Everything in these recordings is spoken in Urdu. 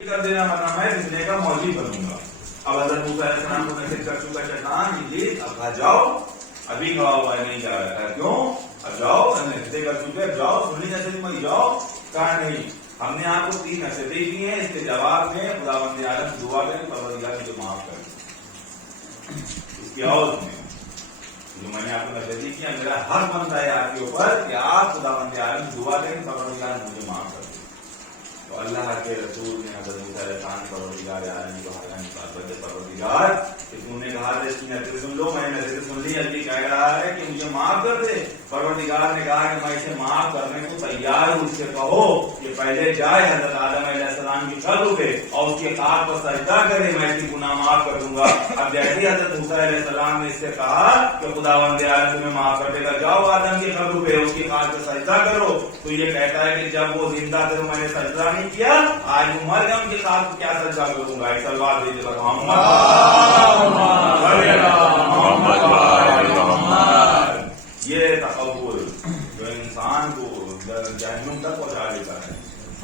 کر دینا ورنہ میں فتنے کا موجی بنوں گا. اب حضرت موسیٰ علیہ السلام کو میسج کر چکا شیطان ابلیس اب آ جاؤ. ابھی کہا ہوا نہیں جا رہا تھا. کیوں؟ اب جاؤ نصیحتیں کر چکے اب جاؤ سنی نصیحت میں جاؤ. کہا نہیں ہم نے آپ کو 3 نصیحتیں دی ہیں اس کے جواب میں خداوند عالم سے دعا کریں پروردگار مجھے معاف کر دیں. اس کی عوض میں جو میں نے آپ کو نصیحت دی کیا میرا حق بنتا ہے آپ کے اوپر کہ آپ خداوند عالم سے دعا کریں پروردگار مجھے معاف کر دیں. تو اللہ کے رسول نے حضرت موسیٰ علیہ السلام پروردگار عالم کو حاضر نصیحت پروردگار کہ تم نے کہا اس کی نصیحت سن لو. میں نے نصیحت سن لی. اللہ کہہ رہا ہے کہ مجھے معاف کر دے. پروردگار نے کہا کہ میں اسے معاف کرنے کو تیار ہوں. اس سے کہو کہ پہلے جائے حضرت آدم علیہ السلام کی قبر پہ اور اس کے خاک پر سجدہ کرے میں اس کی گناہ معاف کر دوں گا. اب جیسے حضرت موسیٰ علیہ السلام نے اس سے کہا کہ خداوند عالم تمہیں معاف کر دے گا جاؤ آدم کی قبر پہ اس کی خاک پر سجدہ کرو. تو یہ کہتا ہے کہ جب وہ زندہ تھے میں نے سجدہ نہیں کیا. آج مر گیا ان کے خاک کیا سجدہ کروں گا. ایک سلوات دے دے یہ تقبل جو انسان کو جہنم تک پہنچا دیتا ہے.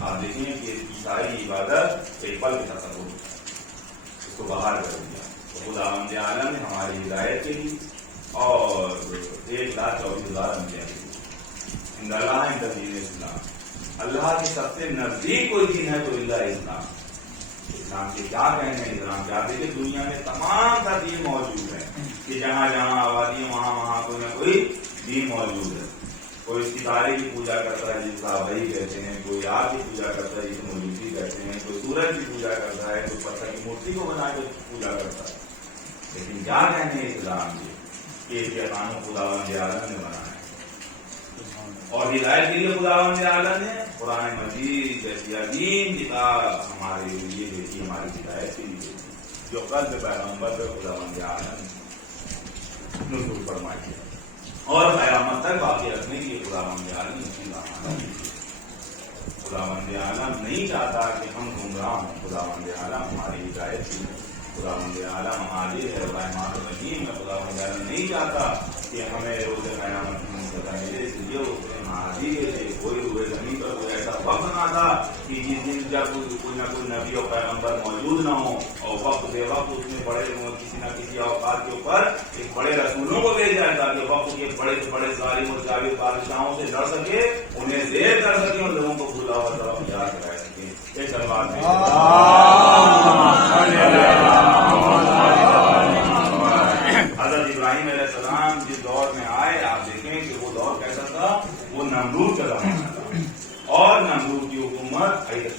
آپ دیکھیں کہ اس کی ساری عبادت ایک پل کا تصور اس کو باہر کر دیا. خداوند عالم نے ہماری ہدایت کے لیے اور 1,24,000 انبیاء دین اسلام اللہ کے سب سے نزدیک کوئی دین ہے تو اللہ اسلام. اسلام کے کیا کہنے ہیں اسلام کیا دیکھیں دنیا میں تمام سا دین موجود ہے کہ جہاں جہاں آبادی ہے وہاں وہاں کوئی نہ کوئی دین موجود ہے. کوئی ستارے کی پوجا کرتا ہے جس کا وہی کہتے ہیں. کوئی آگ کی پوجا کرتا ہے جس کو مجوسی کہتے ہیں. کوئی سورج کی پوجا کرتا ہے. کوئی پتھر کی مورتی کو بنا کے پوجا کرتا ہے. لیکن کیا کہنے ہیں اسلام کے کہ یہ قانون خداوند عالم نے بنایا ہے اور ہدایت کے لیے خداوند عالم نے قرآن مجید جیسی عظیم کتاب ہمارے لیے دیتی ہماری ہدایت کے لیے جو قلب پیغمبر پہ خداوند عالم نے نزول فرمائی ہے اور قیامت تک باقی رکھنے کے لیے خداوند عالم نے اپنی رحمت دی. خداوند عالم نہیں چاہتا کہ ہم گمراہ ہوں. خداوند عالم ہماری ہدایت کے لیے خداوند عالم ہماری ہے رحمت الرحیم ہے. خداوند عالم نہیں چاہتا کہ ہمیں روز قیامت کی مصطفیٰ ملے. اس لیے اس نے مہاجی کے لیے کوئی ہوئے زمین پر کوئی ایسا وقت نہ تھا کہ جس دن جب کوئی نہ کوئی نبی اور پیغمبر موجود نہ ہو اور وقت بے وقت اس میں بڑے کسی نہ کسی اوقات کے اوپر ایک بڑے رسولوں کو بھیج جائے تاکہ وقت کے بڑے سے بڑے ظالم اور جاوید بادشاہوں سے لڑ سکے انہیں زیر کر سکے اور لوگوں کو بھولا ہوا طرف جا کے رہ سکے. یہ سلوات حضرت ابراہیم علیہ السلام جس دور میں آئے آپ دیکھیں کہ وہ دور کیسا تھا. وہ نمرود کا زمانہ تھا اور نمرود کی حکومت ایک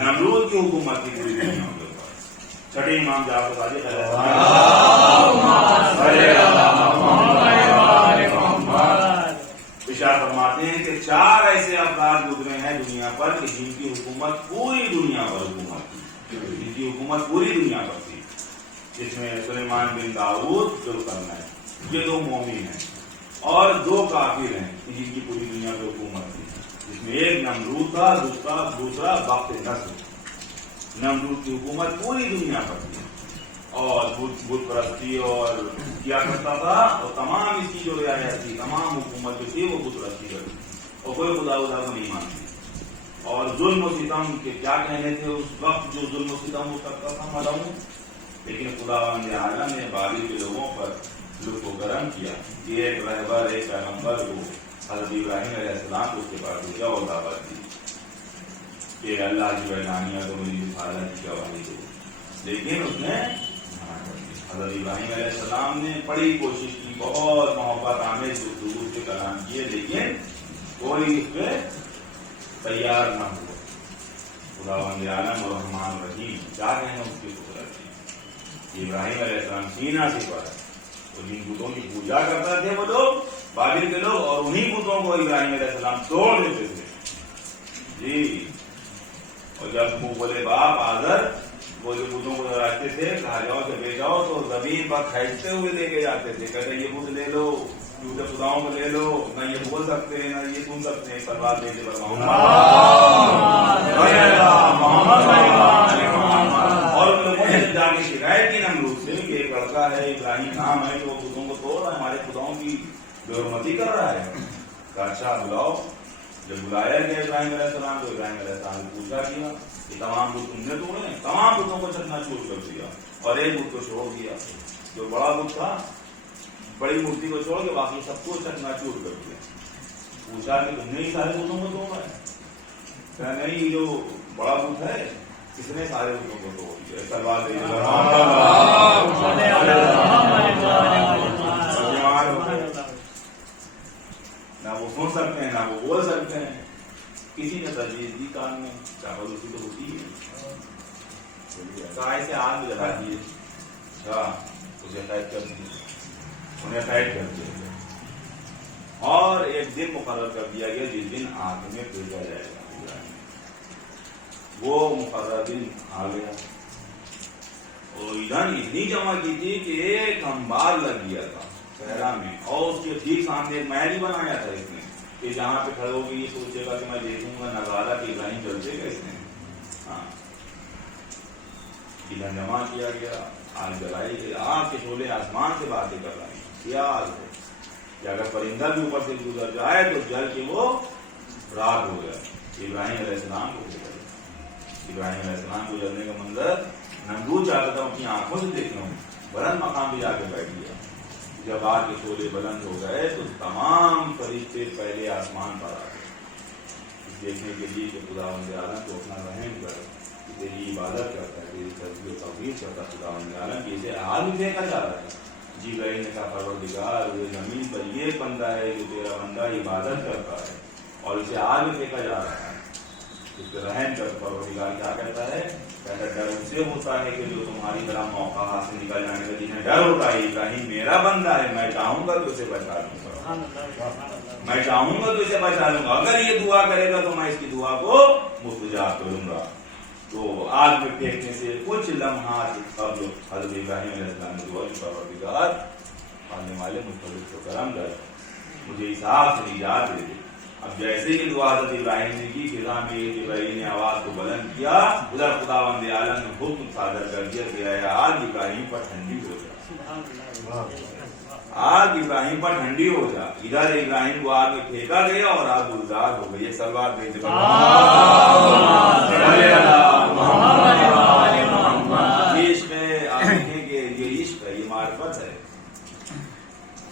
نمرود کی حکومت کی پوری دنیا کے اوپر. چھٹے امام جعفر صادق اشارہ فرماتے ہیں کہ 4 ایسے افراد گزرے ہیں دنیا پر کہ جن کی حکومت پوری دنیا پر حکومت تھی. جن کی حکومت پوری دنیا پر تھی. جس میں سلیمان بن داؤد ذوالقرنین یہ 2 مومن ہیں اور 2 کافر ہیں جن کی پوری دنیا پر حکومت تھی. جس میں ایک نمرود تھا دوسرا بخت نصر. نمرود کی حکومت پوری دنیا پر تھی اور بت پرستی اور کیا کرتا تھا اور تمام اس کی جو رعایت تھی تمام حکومت جو تھی وہ بت پرستی کرتی اور کوئی خدا کو نہیں مانتی. اور ظلم و ستم کے کیا کہنے تھے اس وقت جو ظلم و ستم ہو سکتا تھا ملعون. لیکن خداوند عالم نے بابل کے لوگوں پر لطف و کرم کیا کہ ایک رہبر ایک پیغمبر کو حضرت ابراہیم علیہ السلام کو اس کے پاس بھیجا اور دعوت دی کہ اللہ کی وحدانیت اور میری رسالت کی گواہی دو. لیکن اس نے حضرت ابراہیم علیہ السلام نے بڑی کوشش کی بہت محبت آمیز گفتگو سے کلام کیے لیکن کوئی اس پہ تیار نہ ہوا. خداوند عالم اور رحمان رحیم کیا کہنا اس کی قدرت تھی. ابراہیم علیہ السلام سینا سے پڑا تو جن بتوں کی پوجا کرتا تھے وہ لوگ بابل کے لوگ اور انہی بتوں کو ابراہیم علیہ السلام توڑ دیتے تھے. جی اور جب وہ بولے باپ آذر وہ جو بتوں کو لڑاتے تھے کہا جاؤ کہ لے جاؤ تو زمین پر کھینچتے ہوئے لے کے جاتے تھے، کہتے یہ بت لے لو، جھوٹے خداؤں کو لے لو، نہ یہ بول سکتے ہیں نہ یہ سن سکتے ہیں، سلوات دے کے بتاؤں۔ اور ان لوگوں نے جا کے شکایت کی نمرود سے کہ ایک لڑکا ہے ابراہیم نام ہے جو بتوں کو توڑ رہا ہے، ہمارے خداؤں کی بے حرمتی کر رہا ہے۔ اچھا بلاؤ، جب بلایا گیا ابراہیم علیہ السلام تو ابراہیم علیہ السلام نے پوچھا کیا کہ تمام بت تم نے توڑے؟ تمام بتوں کو چکنا چور کر دیا اور ایک بت کو چھوڑ دیا، جو بڑا بت تھا بڑی مورتی کو چھوڑ کے باقی سب کو چکنا چور کر دیا۔ پوچھا کہ تم نے ہی سارے بتوں کو توڑا ہے؟ کہ نہیں، جو بڑا بت ہے کس نے سارے بتوں کو توڑ دیا؟ سلوات دے نہ وہ سن سکتے ہیں نہ وہ بول سکتے ہیں، کسی نے تجویز دی کان میں، چاپلوسی تو ہوتی ہے، ایسے آگ جلا دیے، اچھا اسے قید کر دیے، انہیں قید کر دیا گیا اور ایک دن مقرر کر دیا گیا جس دن آگ میں بھیجا جائے گا۔ وہ مقرر دن آ گیا اور ایندھن اتنی جمع کی تھی کہ ایک انبار لگ گیا تھا صحرا میں، اور اس کے ٹھیک سامنے ایک محل ہی بنایا تھا اس نے کہ جہاں پہ کھڑے ہوگی یہ سوچے گا کہ میں دیکھوں گا نظارہ کہ ابراہیم چلتے گا اس نے۔ ہاں، ایندھن جمع کیا گیا، آگ جلائی گئی، آگ کے شعلے آسمان سے باتیں کر رہے ہیں، کیا آگ ہے کہ اگر پرندہ بھی اوپر سے گزر جائے تو جل کے وہ راگ ہو جائے۔ ابراہیم علیہ السلام کو ابراہیم علیہ السلام کو جلنے کا منظر نمرود چاہتا تھا اپنی آنکھوں سے دیکھنا ہوں، بلند مقام بھی جا کے بیٹھ گیا۔ جب آگ کے شعلے بلند ہو گئے تو تمام فرشتے پہلے آسمان پر آ گئے دیکھنے کے لیے کہ خداوند عالم کو اپنا رحم کر، تیری عبادت کرتا ہے، تیری تسبیح و توحید کرتا ہے خداوند عالم کی، اسے آگ میں پھینکا جا رہا ہے۔ جبرائیل نے کہا پروردگار یہ زمین پر یہ بندہ ہے جو تیرا بندہ عبادت کرتا ہے اور اسے آگ میں پھینکا جا رہا ہے، اس پہ رحم کر۔ پروردگار کیا کہتا ہے؟ کہتا ہے ڈر اسے ہوتا ہے کہ جو تمہاری طرح موقع ہاتھ سے نکل جانے کا جنہیں ڈر ہوتا ہے، ابراہیم میرا بندہ ہے، میں چاہوں گا تو اسے بچا لوں گا، میں چاہوں گا تو اسے بچا لوں گا، اگر یہ دعا کرے گا تو میں اس کی دعا کو مستجاب کروں گا۔ تو آگ میں پھینکنے سے کچھ لمحات قبل حضرت ابراہیم علیہ السلام نے دعا کی پروردگار پانے والے مختلف کو کرم کر، مجھے اس آگ سے نجات دے دے۔ اب جیسے ہی دعا حضرت ابراہیم نے کی، فضا میں جبرائیل نے آواز کو بلند کیا، ادھر خداوند عالم نے حکم صادر کر دیا کہ اے آگ ابراہیم پر ٹھنڈی ہو جا، آگ ابراہیم پر ٹھنڈی ہو جا۔ ادھر ابراہیم کو آگ میں پھینکا گیا اور آگ گلزار ہو گئی۔ سلوات دے دے عشق ہے، آپ دیکھیں کہ یہ عشق ہے، یہ معرفت ہے،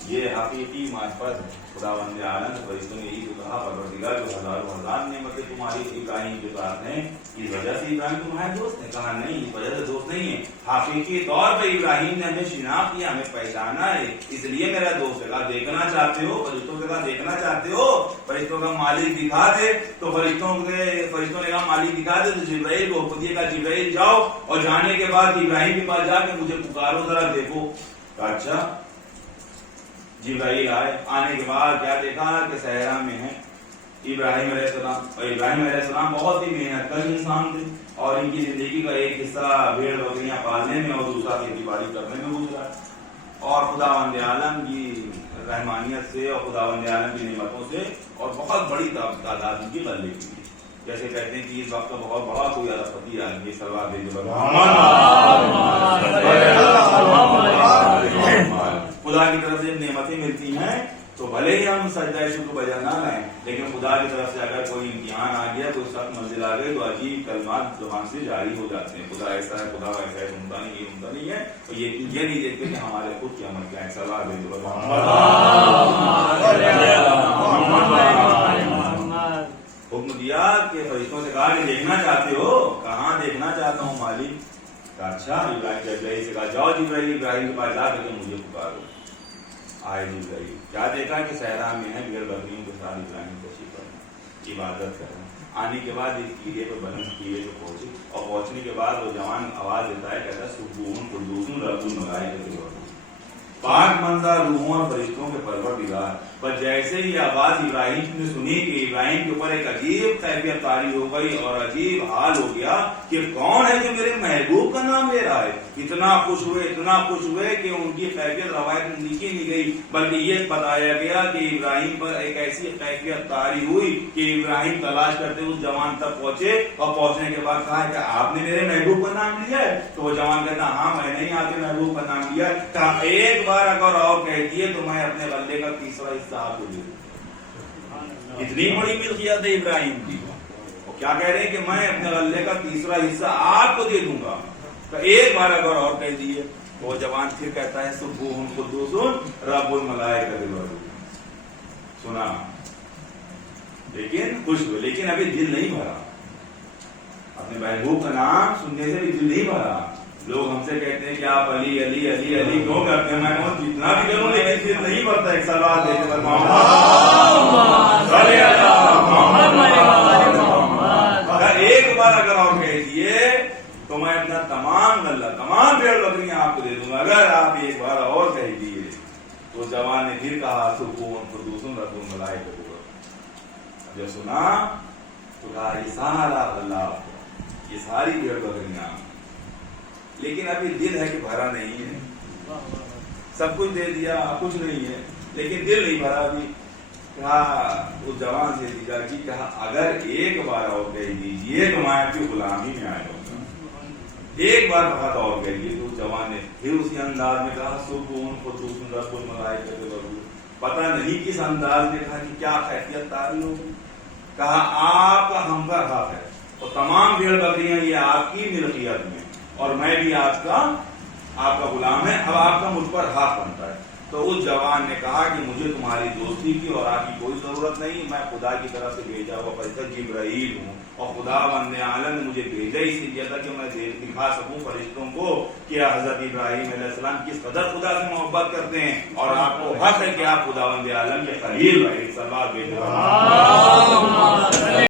یہ حقیقی معرفت ہے۔ خداوند عالم فرشتوں نے یہی تو کہا پروردگار جو ہزاروں ہزار نعمتیں تمہاری ابراہیم کے ساتھ ہیں، اس وجہ سے ابراہیم تمہارے دوست ہیں؟ کہا نہیں، اس وجہ سے دوست نہیں ہے، حقیقی طور پہ ابراہیم نے ہمیں شناخت کیا، ہمیں پہچانا ہے، اس لیے میرا دوست ہے۔ کہا دیکھنا چاہتے ہو فرشتوں کے ساتھ، دیکھنا چاہتے ہو فرشتوں کا مالک دکھا دے، تو فرشتوں نے کہا مالک دکھا دے، تو جبرائیل کو حکم دیا، کہا جبرائیل جاؤ اور جانے کے بعد ابراہیم کے پاس جا کے مجھے پکارو ذرا دیکھو۔ کہا اچھا۔ جبرائیل آئے، آنے کے بعد کیا دیکھا کہ صحرا میں ہے ابراہیم علیہ السلام، اور ابراہیم علیہ السلام بہت ہی محنت کش انسان تھے اور ان کی زندگی کا ایک حصہ بھیڑ بکریاں پالنے میں اور دوسرا کھیتی باڑی کرنے میں گزرا، اور خداوند عالم کی رحمانیت سے اور خداوند عالم کی نعمتوں سے اور بہت بڑی تعداد ان کی بلے کی، جیسے کہتے ہیں کہ اس وقت کا بہت بڑا کوئی اربپتی آدمی سلوات دے دے خدا کی طرف سے نعمتیں ملتی ہیں تو بھلے ہی ہم سجدہ شکر بجا نہ لائیں، لیکن خدا کی طرف سے اگر کوئی امتحان آ گیا، کوئی سخت منزل آ گئی تو عجیب کلمات زبان سے جاری ہو جاتے ہیں، خدا ایسا ہے، خدا ایسا ہے، سنتا نہیں ہے، سنتا نہیں ہے، تو یہ نہیں دیکھتے کہ ہمارے خود کے عمل کیا ہے۔ سلوات دے دو حکم دیا کہ فرشتوں سے کہا کہ دیکھنا چاہتے ہو؟ کہاں دیکھنا چاہتا ہوں مالک؟ اچھا۔ ابراہیم سے کہا جاؤ جبرائیل ابراہیم کے پاس جا کر کے مجھے پکارو۔ آئے جبرائیل، کیا دیکھا کہ صحرا میں ہے، بھیڑ بکریوں کے ساتھ ابراہیم تشریف فرما، عبادت کرنا۔ آنے کے بعد اس کیڑے پر بلند کیڑے کو پہنچے، اور پہنچنے کے بعد وہ جوان آواز دیتا ہے، کہتا ہے سبحان قدوس رب الملائکۃ والروح، پاک منظر روحوں اور فرشتوں کے پروردگار بس جیسے ہی آواز ابراہیم نے سنی کہ ابراہیم کے اوپر ایک عجیب کیفیت طاری ہو گئی اور عجیب حال ہو گیا کہ کون ہے جو میرے محبوب کا نام لے رہا ہے. اتنا خوش ہوئے کہ ان کی کیفیت روایت میں لکھی نہیں گئی بلکہ یہ بتایا گیا کہ ابراہیم پر ایک ایسی کیفیت طاری ہوئی کہ ابراہیم تلاش کرتے اس جوان تک پہنچے اور پہنچنے کے بعد کہا کہ آپ نے میرے محبوب کا نام لیا ہے؟ تو وہ جوان کہتا ہاں میں نے ہی آپ کے محبوب کا نام لیا. کہا ایک بار اگر اور کہہ دیے تو میں اپنے غلے کا تیسرا حصہ آپ کو دے دوں. اتنی بڑی ملکیت ہے ابراہیم کی. وہ کیا کہہ رہے ہیں کہ میں اپنے غلے کا تیسرا حصہ آپ کو دے دوں گا. تو ایک بار اگر اور کہہ دیے وہ جوان پھر کہتا ہے سبوح قدوس رب الملائکۃ والروح. سنا لیکن خوش ہوئے لیکن ابھی دل نہیں بھرا. اپنے محبوب کا نام سننے سے بھی دل نہیں بھرا. لوگ ہم سے کہتے ہیں کہ آپ علی علی علی علی کیوں کرتے ہیں؟ میں کہوں جتنا بھی کروں لیکن دل نہیں بھرتا. ایک سوال دے کے اگر ایک بار اگر اور کہہ دیے تو میں اپنا تمام غلہ تمام بھیڑ بکریاں آپ کو دے دوں گا. اگر آپ ایک بار اور کہہ دیے تو جوان نے پھر کہا سبوح قدوس رب الملائکۃ. جب سنا تو کہا یہ سارا غلہ یہ ساری بھیڑ بکریاں لیکن ابھی دل ہے کہ بھرا نہیں ہے. سب کچھ دے دیا کچھ نہیں ہے لیکن دل نہیں بھرا ابھی. کہا اس جوان سے دیجا کی کہا اگر ایک بار اور کہہ دیجیے تو میں آپ کی غلامی میں آیا ہوں. ایک بار بات اور کہیے تو جوان نے پھر اسی انداز میں کہا سبوح قدوس رب الملائکۃ والروح. پتہ نہیں کس انداز میں کہا کہ کیا کیفیت طاری ہو. کہا آپ کا ہم پر حق ہے اور تمام بھیڑ بکریاں یہ آپ کی ملکیت میں اور میں بھی آپ کا غلام ہے. اب آپ کا مجھ پر حق بنتا ہے. تو اس جوان نے کہا کہ مجھے تمہاری دوستی کی اور آپ کی کوئی ضرورت نہیں. میں خدا کی طرف سے بھیجا ہوا فرشتہ جبرائیل ہوں اور خدا بند عالم نے مجھے بھیجا اسی لیے تھا کہ میں دکھا سکوں فرشتوں کو کہ حضرت ابراہیم علیہ السلام کس قدر خدا سے محبت کرتے ہیں اور آپ کو حق ہے کہ آپ خدا بند عالم کے خلیل رہے. سلوات بھیجو.